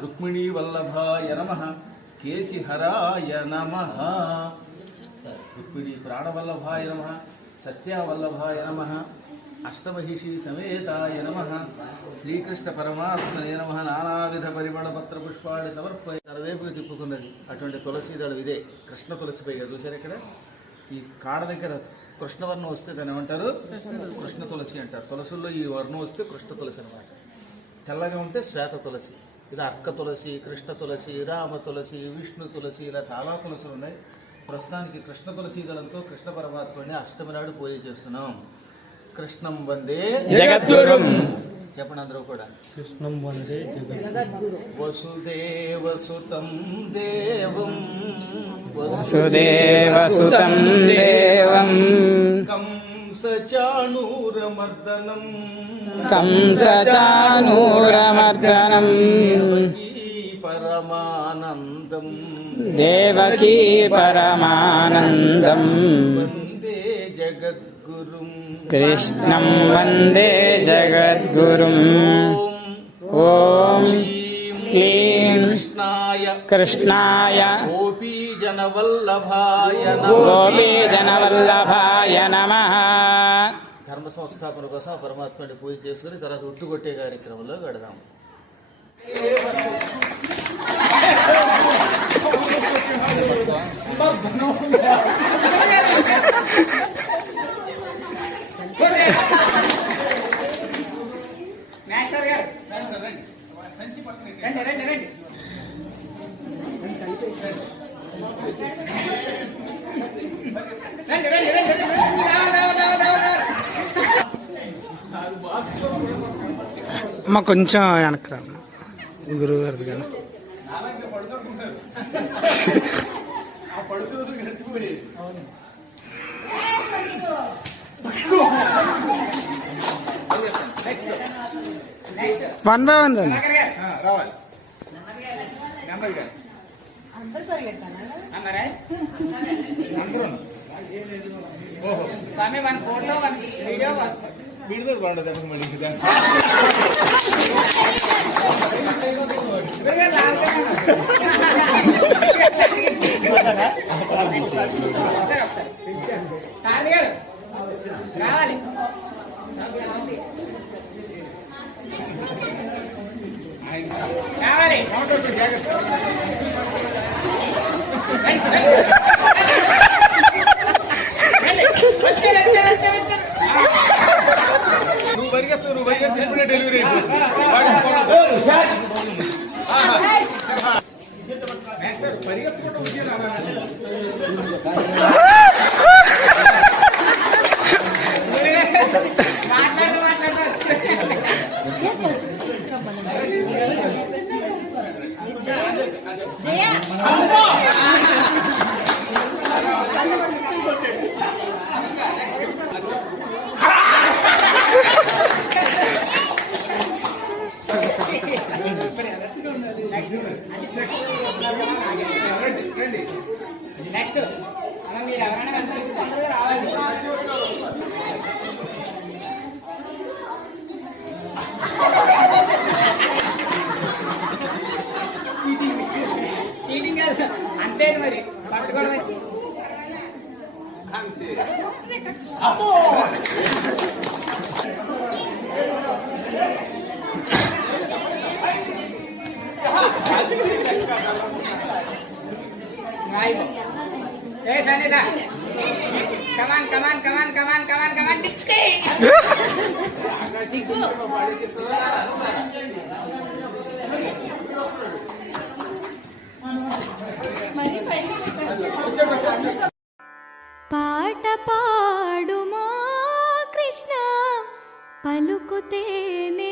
రుక్మిణీ వల్లభాయ నమ. కేశిహరాయ నమ. రుక్మిణీ ప్రాణవల్లభాయ నమ. సత్యవల్లభాయ నమ. అష్టమహిషి సమేతాయ నమ. శ్రీకృష్ణ పరమాత్మనే నమ. నానావిధ పరిమళ పత్ర పుష్పాన్ని సమర్పణ తరవేపుగా తిప్పుకున్నది. అటువంటి తులసి దళం ఇదే. కృష్ణ తులసి పైగా చూసారు ఇక్కడ? ఈ కాడ దగ్గర కృష్ణవర్ణం వస్తే దాని ఏమంటారు? కృష్ణ తులసి అంటారు. తులసుల్లో ఈ వర్ణం వస్తే కృష్ణ తులసి అనమాట తెల్లగా ఉంటే శ్వేత తులసి. ఇలా అర్క తులసి కృష్ణ తులసి రామ తులసి విష్ణు తులసి ఇలా చాలా తులసులు ఉన్నాయి. ప్రస్తుతానికి కృష్ణ తులసి దళంతో కృష్ణ పరమాత్మని అష్టమి నాడు పూజ చేస్తున్నాం. కృష్ణం వందే జగద్గురుం. చెప్పండి అందరూ కూడా. కృష్ణం వందే వసుదేవసుతం దేవం. వసుదేవసుతం దేవం. కంసచాణూరమర్దనం కంసచానూరమర్దనం. పరమానందం. దేవకీ పరమానందం. వందే జగద్గురుం. కృష్ణం వందే జగద్గురుం. ఓం ఓం క్లీం కృష్ణాయ కృష్ణాయ గోపీజనవల్లభాయ గోపీజనవల్లభాయ నమ. ధర్మ సంస్థాపన కోసం పరమాత్మని పూజ చేసుకుని తర్వాత ఉట్టుకొట్టే కార్యక్రమంలో పెడదాం. అమ్మ కొంచెం వెనక్కి రా గురువు గారిది కానీ. వన్ బై వన్ రండి. స్వామి one photo one video one ఒకసారి ఒకసారి సారథి గారు రావాలి రావాలి నువ్వు పరిగెత్తు నువ్వు పరిగెత్తు ఇప్పుడే డెలివరీ మాట్లాడు మాట్లాడు ఏం పసు జయ నెక్స్ట్ అన్న మీరు ఎవరైనా కనుక తొందరగా రావాలి చీటింగ్ కాదు అంతే మరి పట్టుకోవడమే Nice. A come on come on come on come on come on come on పాట పాడుమా కృష్ణ పలుకుతేనే